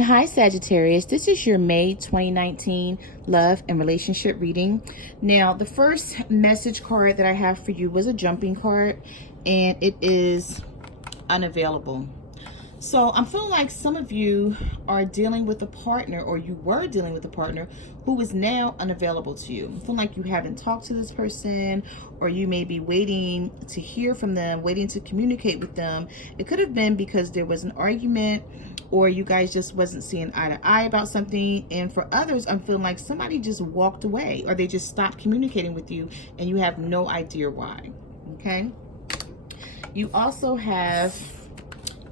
Hi, Sagittarius. This is your May 2019 love and relationship reading. Now, the first message card that I have for you was a jumping card, and it is unavailable. So I'm feeling like some of you are dealing with a partner, or you were dealing with a partner who is now unavailable to you. I'm feeling like you haven't talked to this person, or you may be waiting to hear from them, waiting to communicate with them. It could have been because there was an argument, or you guys just wasn't seeing eye to eye about something. And for others, I'm feeling like somebody just walked away, or they just stopped communicating with you and you have no idea why. Okay. You also have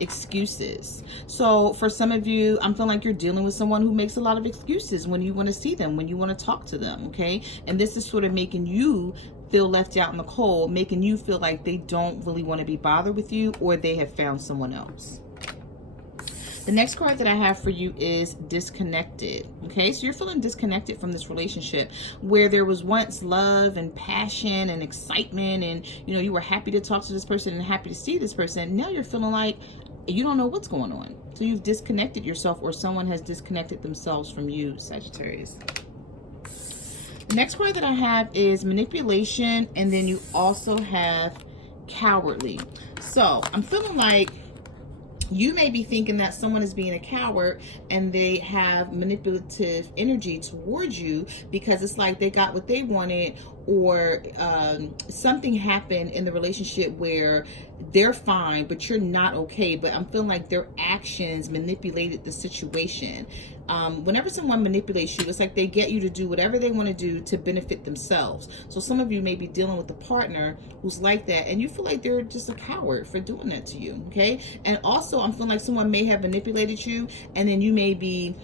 excuses. So for some of you, I'm feeling like you're dealing with someone who makes a lot of excuses when you want to see them, when you want to talk to them. Okay. And this is sort of making you feel left out in the cold, making you feel like they don't really want to be bothered with you, or they have found someone else. The next card that I have for you is disconnected. Okay, so you're feeling disconnected from this relationship where there was once love and passion and excitement, and you were happy to talk to this person and happy to see this person. Now you're feeling like you don't know what's going on. So you've disconnected yourself, or someone has disconnected themselves from you, Sagittarius. The next card that I have is manipulation, and then you also have cowardly. So I'm feeling like you may be thinking that someone is being a coward and they have manipulative energy towards you because it's like they got what they wanted, or something happened in the relationship where they're fine but you're not okay. But I'm feeling like their actions manipulated the situation. Whenever someone manipulates you, it's like they get you to do whatever they want to do to benefit themselves. So some of you may be dealing with a partner who's like that, and you feel like they're just a coward for doing that to you. Okay. And also I'm feeling like someone may have manipulated you, and then you may be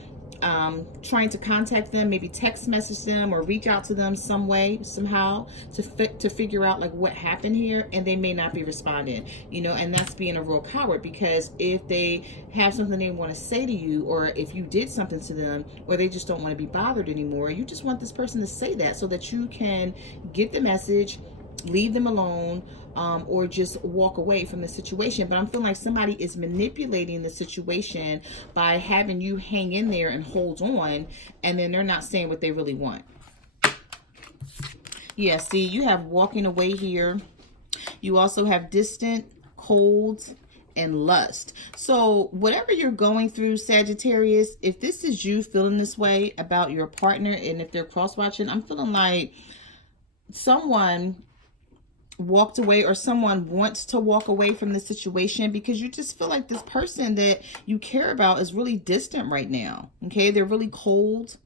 trying to contact them, maybe text message them or reach out to them some way, somehow, to figure out like what happened here, and they may not be responding, and that's being a real coward. Because if they have something they want to say to you, or if you did something to them, or they just don't want to be bothered anymore, you just want this person to say that so that you can get the message, leave them alone, or just walk away from the situation. But I'm feeling like somebody is manipulating the situation by having you hang in there and hold on, and then they're not saying what they really want. Yeah, see, you have walking away here. You also have distant, cold, and lust. So whatever you're going through, Sagittarius, if this is you feeling this way about your partner, and if they're cross-watching, I'm feeling like someone walked away, or someone wants to walk away from the situation because you just feel like this person that you care about is really distant right now. Okay, they're really cold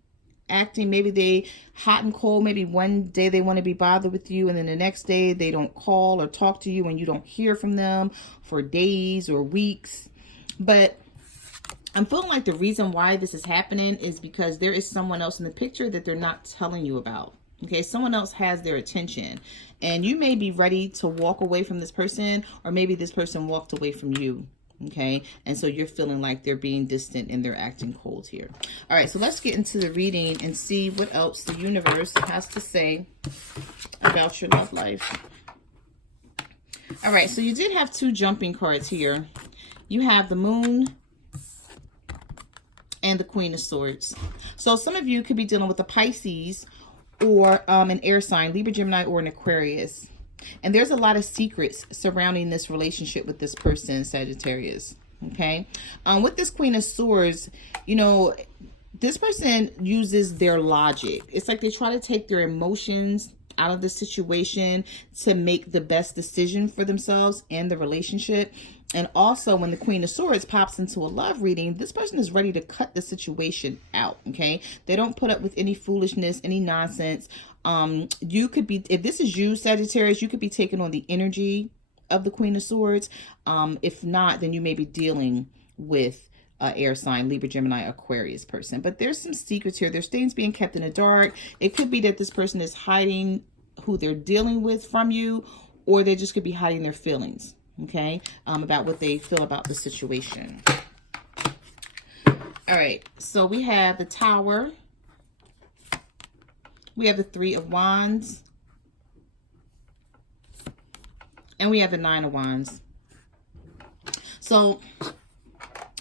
acting. Maybe they hot and cold. Maybe one day they want to be bothered with you, and then the next day they don't call or talk to you, and you don't hear from them for days or weeks. But I'm feeling like the reason why this is happening is because there is someone else in the picture that they're not telling you about. Okay, someone else has their attention, and you may be ready to walk away from this person, or maybe this person walked away from you. Okay, and so you're feeling like they're being distant and they're acting cold here. All right, so let's get into the reading and see what else the universe has to say about your love life. All right, so you did have two jumping cards here. You have the Moon and the Queen of Swords. So some of you could be dealing with a Pisces, or an air sign, Libra, Gemini, or an Aquarius. And there's a lot of secrets surrounding this relationship with this person, Sagittarius. Okay. With this Queen of Swords, this person uses their logic. It's like they try to take their emotions out of the situation to make the best decision for themselves and the relationship. And also, when the Queen of Swords pops into a love reading, this person is ready to cut the situation out. Okay, they don't put up with any foolishness, any nonsense. You could be, if this is you, Sagittarius, you could be taking on the energy of the Queen of Swords. If not, then you may be dealing with air sign, Libra, Gemini, Aquarius person. But there's some secrets here. There's things being kept in the dark. It could be that this person is hiding who they're dealing with from you, or they just could be hiding their feelings. Okay, about what they feel about the situation. All right, so we have the Tower. We have the Three of Wands. And we have the Nine of Wands. So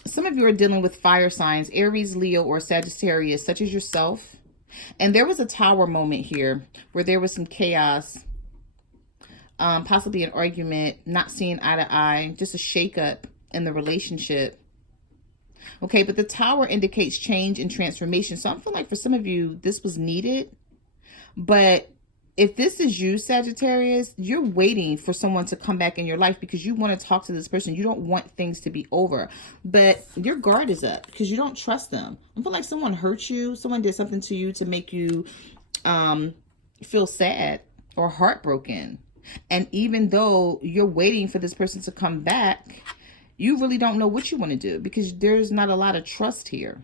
some of of you are dealing with fire signs, Aries, Leo, or Sagittarius, such as yourself. And there was a tower moment here where there was some chaos, possibly an argument, not seeing eye to eye, just a shakeup in the relationship. Okay, but the tower indicates change and transformation. So I feel like for some of you, this was needed. But if this is you, Sagittarius, you're waiting for someone to come back in your life because you want to talk to this person. You don't want things to be over. But your guard is up because you don't trust them. I feel like someone hurt you. Someone did something to you to make you feel sad or heartbroken. And even though you're waiting for this person to come back, you really don't know what you want to do because there's not a lot of trust here.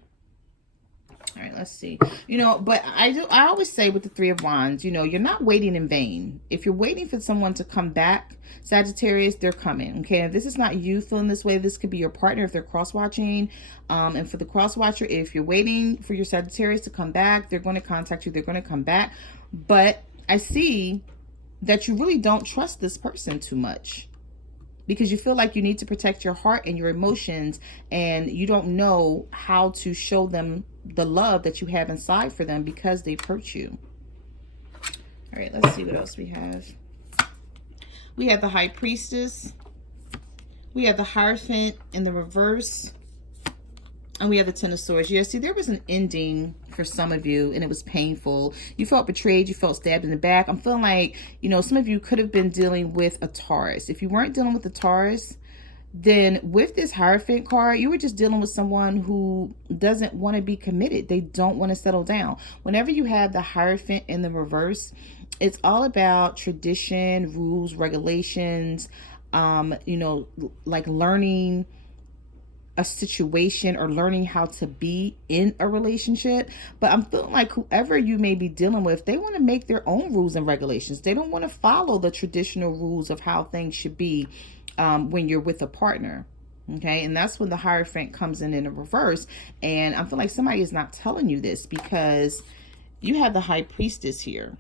All right, let's see. You know, but I always say with the Three of Wands, you know, you're not waiting in vain. If you're waiting for someone to come back, Sagittarius, they're coming. Okay, if this is not you feeling this way, this could be your partner if they're cross-watching. And for the cross-watcher, if you're waiting for your Sagittarius to come back, they're going to contact you. They're going to come back. But I see that you really don't trust this person too much, because you feel like you need to protect your heart and your emotions, and you don't know how to show them the love that you have inside for them because they've hurt you. All right, let's see what else we have. We have the High Priestess. We have the Hierophant in the reverse. And we have the Ten of Swords. Yeah, see, there was an ending for some of you, and it was painful. You felt betrayed. You felt stabbed in the back. I'm feeling like, you know, some of you could have been dealing with a Taurus. If you weren't dealing with a Taurus, then with this Hierophant card, you were just dealing with someone who doesn't want to be committed. They don't want to settle down. Whenever you have the Hierophant in the reverse, it's all about tradition, rules, regulations, you know, like learning a situation or learning how to be in a relationship. But I'm feeling like whoever you may be dealing with, they want to make their own rules and regulations. They don't want to follow the traditional rules of how things should be when you're with a partner. Okay, and that's when the Hierophant comes in a reverse. And I feel like somebody is not telling you this because you have the High Priestess here,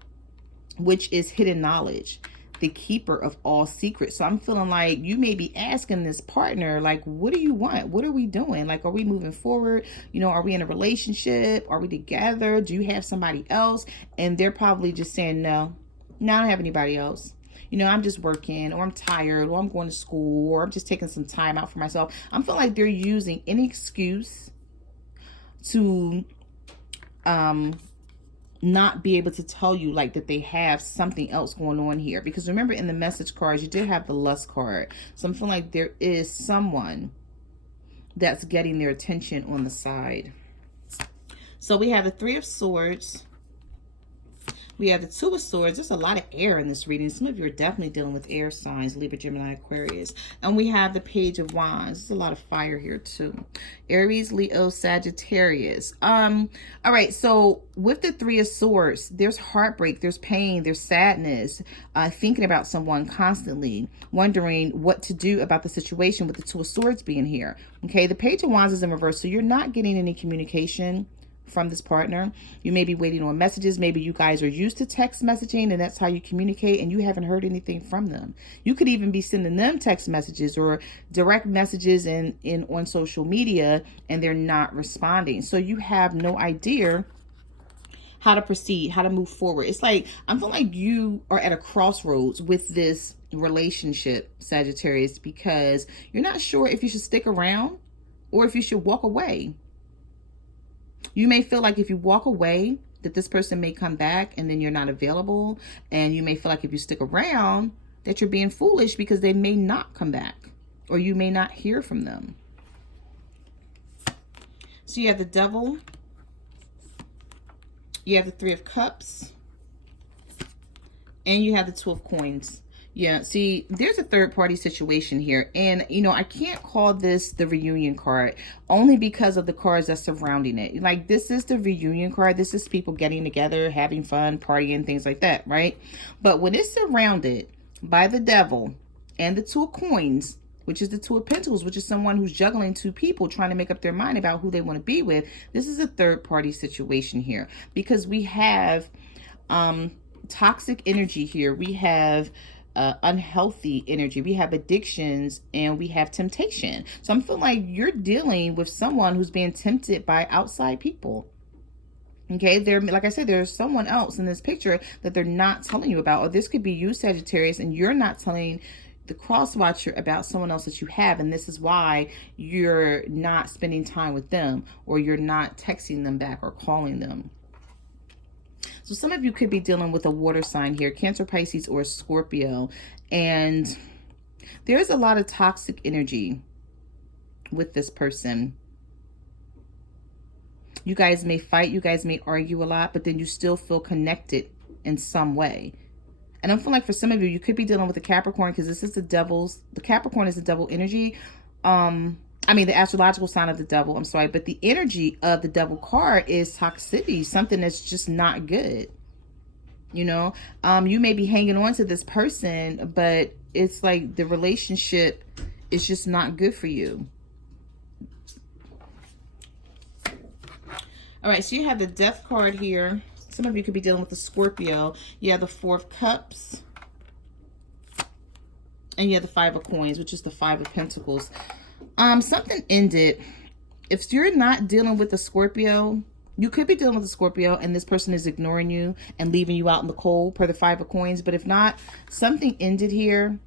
which is hidden knowledge, the keeper of all secrets. So I'm feeling like you may be asking this partner, like, what do you want? What are we doing? Like, are we moving forward? You know, are we in a relationship? Are we together? Do you have somebody else? And they're probably just saying, no, I don't have anybody else. You know, I'm just working, or I'm tired, or I'm going to school, or I'm just taking some time out for myself. I'm feeling like they're using any excuse to not be able to tell you like that they have something else going on here. Because remember, in the message cards, you did have the Lust card. So I'm feeling like there is someone that's getting their attention on the side. So we have the Three of Swords. We have the Two of Swords. There's a lot of air in this reading. Some of you are definitely dealing with air signs, Libra, Gemini, Aquarius. And we have the Page of Wands. There's a lot of fire here too. Aries, Leo, Sagittarius. All right, so with the Three of Swords, there's heartbreak, there's pain, there's sadness, thinking about someone constantly, wondering what to do about the situation with the Two of Swords being here. Okay, the Page of Wands is in reverse, so you're not getting any communication from this partner. You may be waiting on messages. Maybe you guys are used to text messaging and that's how you communicate, and you haven't heard anything from them. You could even be sending them text messages or direct messages on social media, and they're not responding. So you have no idea how to proceed, how to move forward. It's like, I'm feeling like you are at a crossroads with this relationship, Sagittarius, because you're not sure if you should stick around or if you should walk away. You may feel like if you walk away, that this person may come back and then you're not available. And you may feel like if you stick around, that you're being foolish because they may not come back, or you may not hear from them. So you have the Devil. You have the Three of Cups. And you have the Two of Coins. Yeah, see, there's a third party situation here. And, you know, I can't call this the reunion card only because of the cards that's surrounding it. Like, this is the reunion card. This is people getting together, having fun, partying, things like that, right? But when it's surrounded by the Devil and the Two of Coins, which is the Two of Pentacles, which is someone who's juggling two people, trying to make up their mind about who they want to be with, this is a third party situation here. Because we have toxic energy here. We have unhealthy energy. We have addictions and we have temptation. So I'm feeling like you're dealing with someone who's being tempted by outside people. Okay, there, like I said, there's someone else in this picture that they're not telling you about. Or this could be you, Sagittarius, and you're not telling the cross watcher about someone else that you have. And this is why you're not spending time with them, or you're not texting them back or calling them. So some of you could be dealing with a water sign here, Cancer, Pisces, or Scorpio. And there's a lot of toxic energy with this person. You guys may fight, you guys may argue a lot, but then you still feel connected in some way. And I'm feeling like for some of you, you could be dealing with a Capricorn, because this is the Capricorn is the devil energy. I mean, the astrological sign of the devil, I'm sorry, but the energy of the devil card is toxicity, something that's just not good. You know, you may be hanging on to this person, but it's like the relationship is just not good for you. All right, so you have the Death card here. Some of you could be dealing with the Scorpio. You have the Four of Cups. And you have the Five of Coins, which is the Five of Pentacles. Something ended. If you're not dealing with the Scorpio, you could be dealing with the Scorpio and this person is ignoring you and leaving you out in the cold per the Five of Coins. But if not, something ended here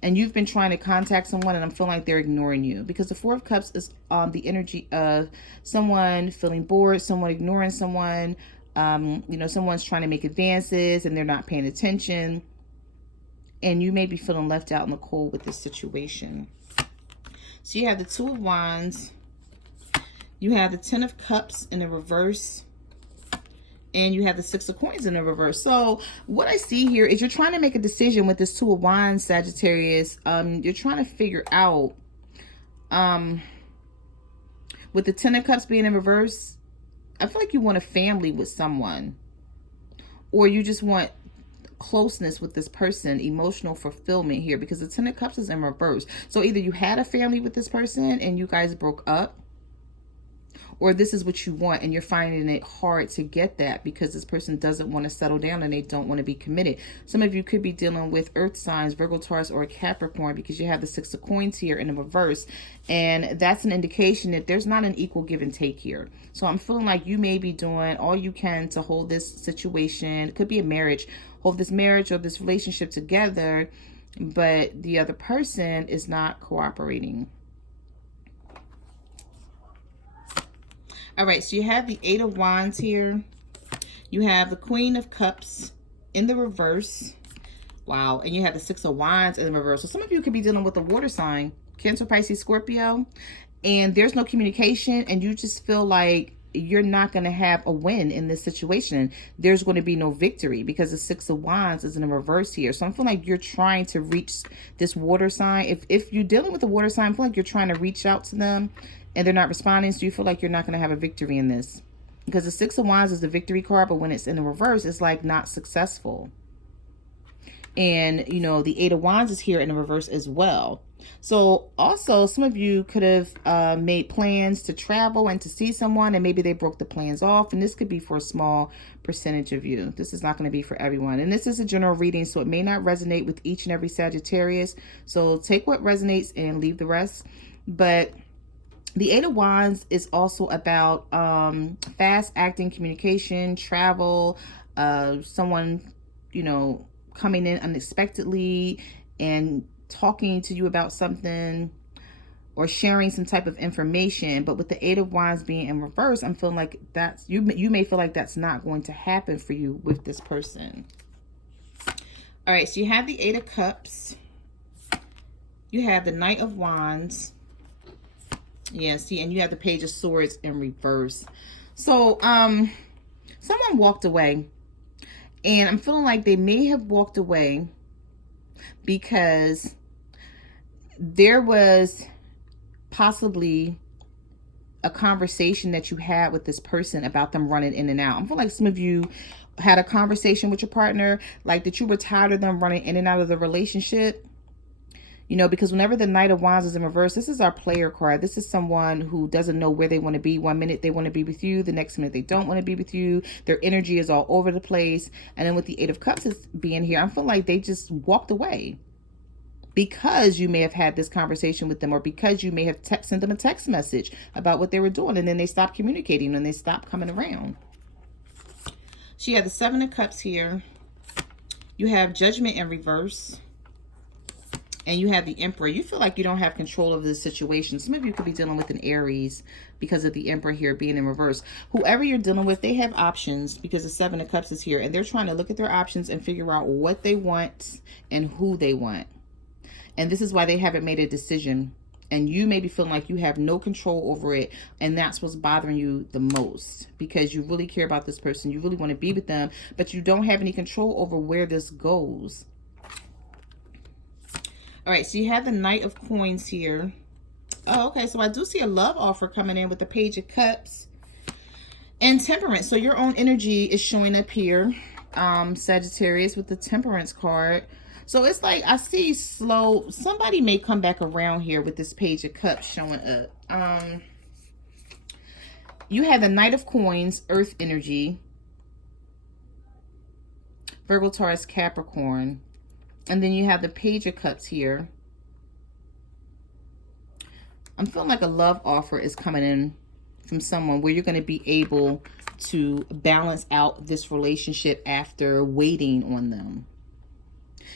and you've been trying to contact someone and I'm feeling like they're ignoring you, because the Four of Cups is the energy of someone feeling bored, someone ignoring someone, you know, someone's trying to make advances and they're not paying attention. And you may be feeling left out in the cold with this situation. So you have the Two of Wands. You have the Ten of Cups in the reverse. And you have the Six of Coins in the reverse. So what I see here is you're trying to make a decision with this Two of Wands, Sagittarius. You're trying to figure out, with the Ten of Cups being in reverse, I feel like you want a family with someone. Or you just want closeness with this person, emotional fulfillment here, because the Ten of Cups is in reverse. So either you had a family with this person and you guys broke up, or this is what you want and you're finding it hard to get that because this person doesn't want to settle down and they don't want to be committed. Some of you could be dealing with earth signs, Virgo, Taurus, or Capricorn, because you have the Six of Coins here in the reverse. And that's an indication that there's not an equal give and take here. So I'm feeling like you may be doing all you can to hold this situation. It could be a marriage, hold this marriage or this relationship together, but the other person is not cooperating. All right, so you have the Eight of Wands here. You have the Queen of Cups in the reverse. Wow, and you have the Six of Wands in the reverse. So some of you could be dealing with a water sign, Cancer, Pisces, Scorpio, and there's no communication, and you just feel like you're not going to have a win in this situation. There's going to be no victory because the Six of Wands is in the reverse here. So I'm feeling like you're trying to reach this water sign. If you're dealing with a water sign, I feel like you're trying to reach out to them and they're not responding, so you feel like you're not going to have a victory in this. Because the Six of Wands is the victory card, but when it's in the reverse, it's like not successful. And, you know, the Eight of Wands is here in the reverse as well. So also, some of you could have made plans to travel and to see someone, and maybe they broke the plans off. And this could be for a small percentage of you. This is not going to be for everyone. And this is a general reading, so it may not resonate with each and every Sagittarius. So take what resonates and leave the rest. But the Eight of Wands is also about fast acting communication, travel, someone, you know, coming in unexpectedly and talking to you about something or sharing some type of information. But with the Eight of Wands being in reverse, I'm feeling like that's, you may feel like that's not going to happen for you with this person. All right, so you have the Eight of Cups. You have the Knight of Wands. Yeah, see, and you have the Page of Swords in reverse. So, someone walked away. And I'm feeling like they may have walked away because there was possibly a conversation that you had with this person about them running in and out. I'm feeling like some of you had a conversation with your partner, like that you were tired of them running in and out of the relationship. You know, because whenever the Knight of Wands is in reverse, this is our player card. This is someone who doesn't know where they want to be. One minute they want to be with you. The next minute they don't want to be with you. Their energy is all over the place. And then with the Eight of Cups is being here, I feel like they just walked away. Because you may have had this conversation with them, or because you may have sent them a text message about what they were doing, and then they stopped communicating and they stopped coming around. So you have the Seven of Cups here. You have Judgment in reverse. And you have the Emperor. You feel like you don't have control of this situation. Some of you could be dealing with an Aries because of the Emperor here being in reverse. Whoever you're dealing with, they have options because the Seven of Cups is here. And they're trying to look at their options and figure out what they want and who they want. And this is why they haven't made a decision. And you may be feeling like you have no control over it. And that's what's bothering you the most. Because you really care about this person. You really want to be with them. But you don't have any control over where this goes. All right, so you have the Knight of Coins here. Oh, okay, so I do see a love offer coming in with the Page of Cups and Temperance. So your own energy is showing up here, Sagittarius, with the Temperance card. So it's like I see slow. Somebody may come back around here with this Page of Cups showing up. You have the Knight of Coins, Earth energy, Virgo, Taurus, Capricorn. And then you have the Page of Cups here. I'm feeling like a love offer is coming in from someone where you're going to be able to balance out this relationship after waiting on them.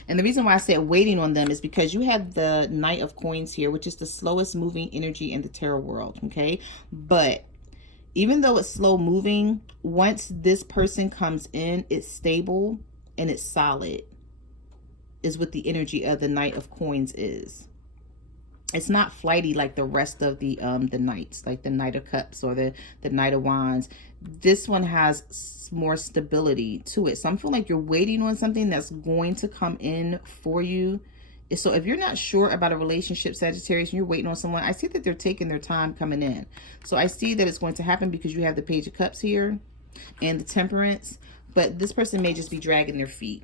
And the reason why I said waiting on them is because you have the Knight of Coins here, which is the slowest moving energy in the tarot world, okay? But even though it's slow moving, once this person comes in, it's stable and it's solid. Is what the energy of the Knight of Coins is. It's not flighty like the rest of the Knights, like the Knight of Cups or the Knight of Wands. This one has more stability to it. So I'm feeling like you're waiting on something that's going to come in for you. So if you're not sure about a relationship, Sagittarius, and you're waiting on someone, I see that they're taking their time coming in. So I see that it's going to happen because you have the Page of Cups here and the Temperance. But this person may just be dragging their feet.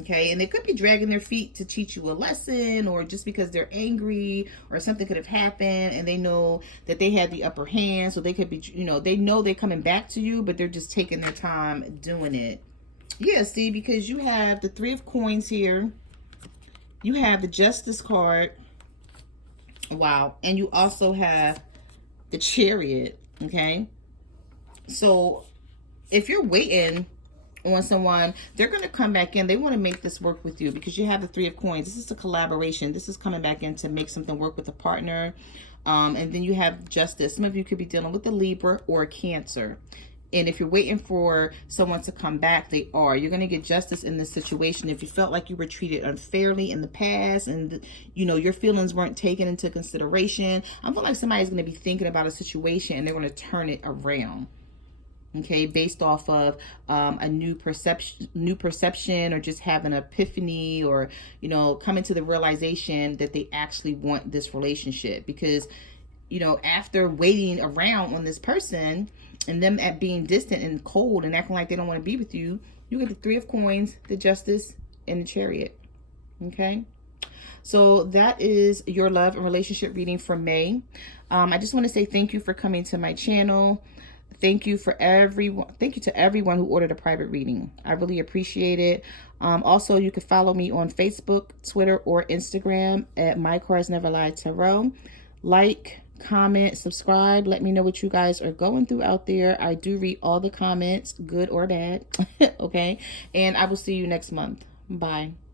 Okay, and they could be dragging their feet to teach you a lesson, or just because they're angry or something could have happened and they know that they had the upper hand. So they could be, you know they're coming back to you, but they're just taking their time doing it. Yeah, see, because you have the Three of Coins here. You have the Justice card. Wow. And you also have the Chariot. Okay. So if you're waiting on someone, they're going to come back in. They want to make this work with you because you have the Three of Coins. This is a collaboration. This is coming back in to make something work with a partner. And then you have Justice. Some of you could be dealing with a Libra or a Cancer. And if you're waiting for someone to come back, they are. You're going to get justice in this situation. If you felt like you were treated unfairly in the past and, your feelings weren't taken into consideration, I feel like somebody's going to be thinking about a situation and they're going to turn it around. Okay, based off of a new perception, or just have an epiphany, or coming to the realization that they actually want this relationship. Because after waiting around on this person and them at being distant and cold and acting like they don't want to be with you, you get the Three of Coins, the Justice, and the Chariot. Okay, so that is your love and relationship reading for May. I just want to say thank you for coming to my channel. Thank you to everyone who ordered a private reading. I really appreciate it. Also, you can follow me on Facebook, Twitter, or Instagram at My Cards Never Lie Tarot. Like, comment, subscribe. Let me know what you guys are going through out there. I do read all the comments, good or bad. Okay. And I will see you next month. Bye.